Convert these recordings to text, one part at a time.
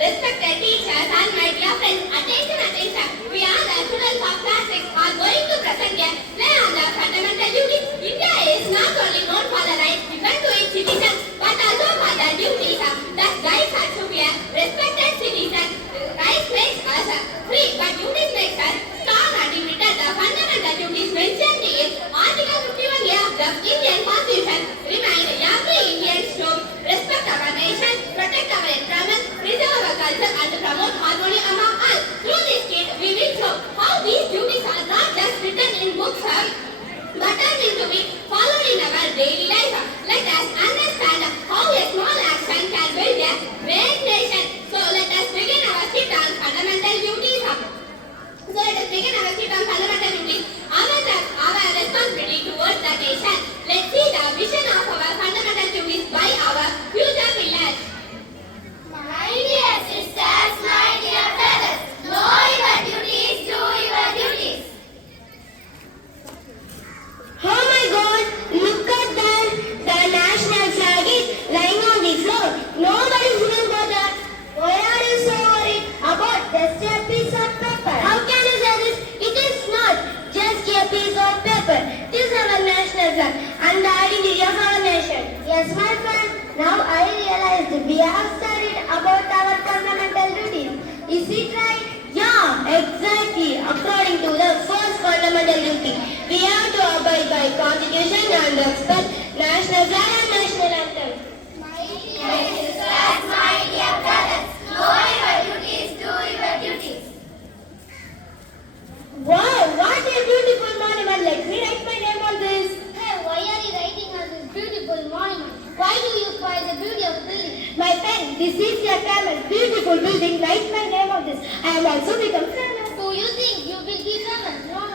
Respected teachers and my dear friends, attention, attention. We are the students of class 6 are going to present a play on the fundamental duties. India is not only known for the rights given to its citizens, but also for the duties that guides us to be a respected citizen. Rights makes us free, but duties makes us strong and limited. The fundamental duties mentioned in Article 51A of the Indian Constitution remind every Indian to respect our nation, protect our environment, preserve our culture, and promote harmony among us. Through this kit, we will show how these duties are not just written in books, but are meant to be followed in our daily life. Let us understand how a small action can build a great nation. So let us begin our kit on fundamental duties. Our responsibility towards the nation. Let's see the vision of our fundamental duties by our future pillars. My dear sisters, my dear brothers, know your duties, do your duties. Oh my God, look at that. The national flag is lying on the floor. Nobody is even bothered. Why are you so worried about just a piece of paper? How can you say this? It is not just a piece of paper. This is our national flag and the identity of our nation. Yes, my friend. Now I realized we have studied about our fundamental duties. Is it right? Yeah, exactly. According to the first fundamental duty, we have to abide by Constitution and respect national flag and national anthem. My dear sisters, my dear brothers, know your duties, do your duties. Wow, what a beautiful monument. Let me write my name on this. Hey, why are you writing on this beautiful monument? Why do you spoil the beauty of building? My pen, this is a camel. Beautiful building. Write my name on this. I am also become famous. Do you think you will be famous? No.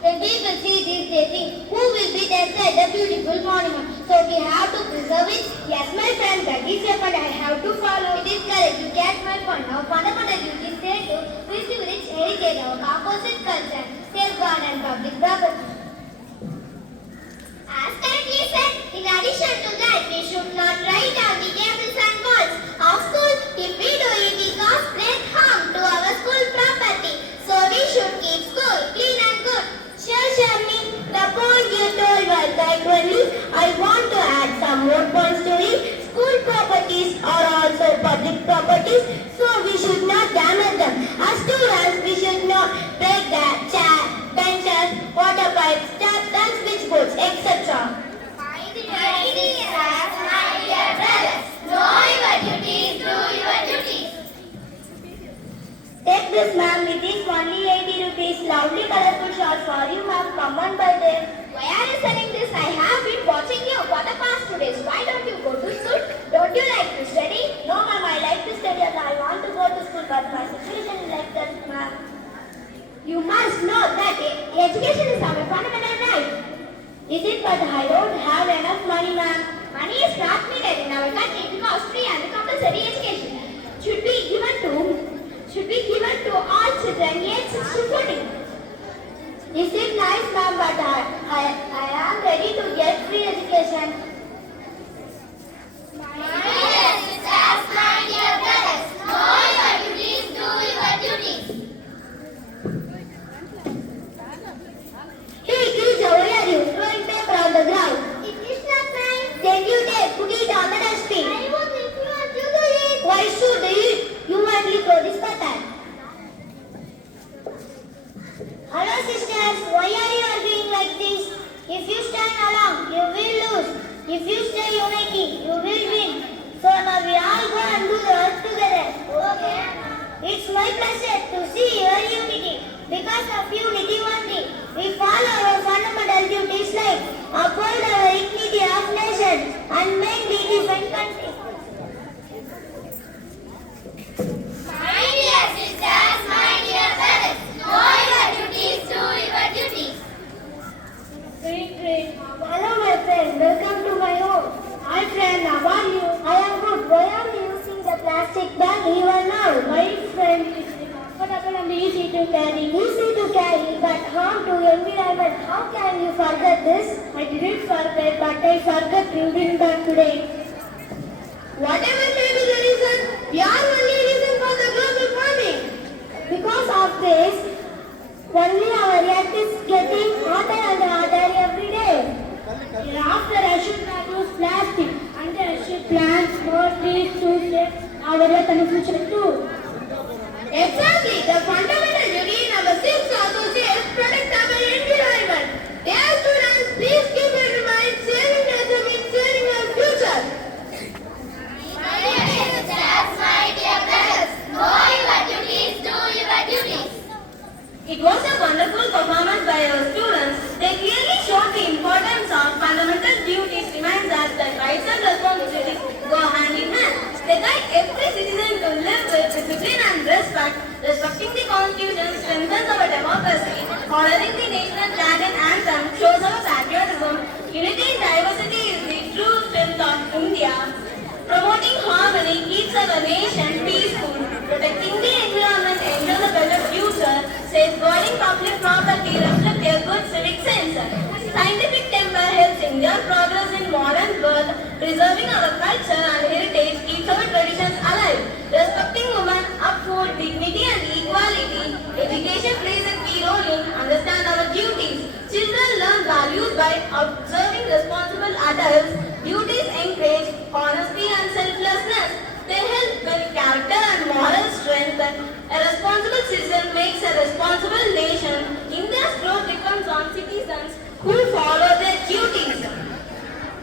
When people see this, they think, who will be inside the beautiful monument? So we have to preserve it. Yes, my friend, that is a point I have to follow. It is correct. You catch my point. Now, fundamental duties say to preserve rich heritage of composite culture, safeguard and public property. As correctly said, in addition to that, we should not write on the tables and walls of school. If we do it, we cause great harm to our school property. So we should keep school clean and good. Sure, Sharmi. The point you told was right only. I want to add some more points to it. School properties are also public properties, so we should not damage them. As students, we should not break the chair, benches, water pipes, taps and switchboards, etc. My dear brothers, know your duties, do your duties. Take this, ma'am. It is only 80 rupees. Lovely colorful shorts for you, ma'am. Come on, buy them. Why are you selling this? I have been watching you for the past 2 days. Why don't you go to school? Don't you like to study? No, ma'am. I like to study and I want to go to school, but my situation is like that, ma'am. You must know that education is our fundamental right. Is it? But I don't have enough money, ma'am. Money is not needed in our country because free and compulsory education should be given to all children aged 6 to 14. Is it nice, ma'am? But I am ready to get free education. My dear sisters, my dear brothers, know your duties, do your duties. Hey, kids, why are you throwing paper on the ground? It is not mine. Then you take, put it on the dustbin. I won't influence you to it. Why should you only throw this pattern? Hello, sisters. Why are you arguing like this? If you stand alone, you will lose. If you stay united, you will win. So now we all go and do the work together. Okay. It's my pleasure to see your unity. Because of unity only, we follow our fundamental duties like uphold our dignity of nation and mainly defend country. My dear sisters, my dear brothers, know your duties, do your duties. Great. Hello, my friend. Welcome to my home. Hi, friend. How are you? I am good. Why are you using the plastic bag even now? My friend, it's comfortable and easy to carry. Easy to carry, but harm to environment. How can you forget this? I didn't forget, but I forgot reading them today. Whatever may be the reason, we are only reason for Because of this, only our earth is getting hotter and hotter every day. Hereafter, I should not use plastic, and I should plant more trees to save our earth and future too. Exactly. The fundamental duty in our sixth associates protect our environment. Dear students, please keep in mind saving nature means saving our future. My dear sisters, my dear brothers, know your duties, do your duties. It was a wonderful performance by our students. They clearly showed the importance of fundamental duties reminds us that rights and responsibilities go hand in hand. They guide every citizen to live with discipline and respect. Respecting the Constitution strengthens our democracy. Honoring the national flag and anthem shows our patriotism. Unity in diversity is the true strength of India. Promoting harmony keeps our nation peaceful. Protecting the environment ensures a better future. Safeguarding public property reflects a good civic sense. Scientific temper helps India's progress in modern world. Preserving our culture and heritage keeps our traditions alive. Respecting women uphold dignity and equality. Education plays a key role in understand our duties. Children learn values by observing responsible adults. Duties encourage honesty and selflessness. They help build character and moral strength. A responsible citizen makes a responsible nation. India's growth depends on citizens who follow their duties.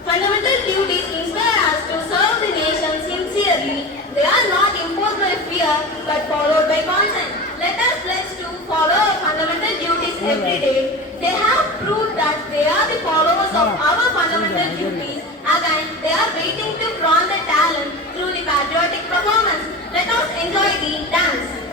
Fundamental duties inspire us to serve the nation sincerely. They are not imposed by fear but followed by conscience. Let us pledge to follow our fundamental duties every day. They have proved that they are the followers of our fundamental duties. Again, they are waiting to flaunt their talent through the patriotic performance. Let us enjoy the dance.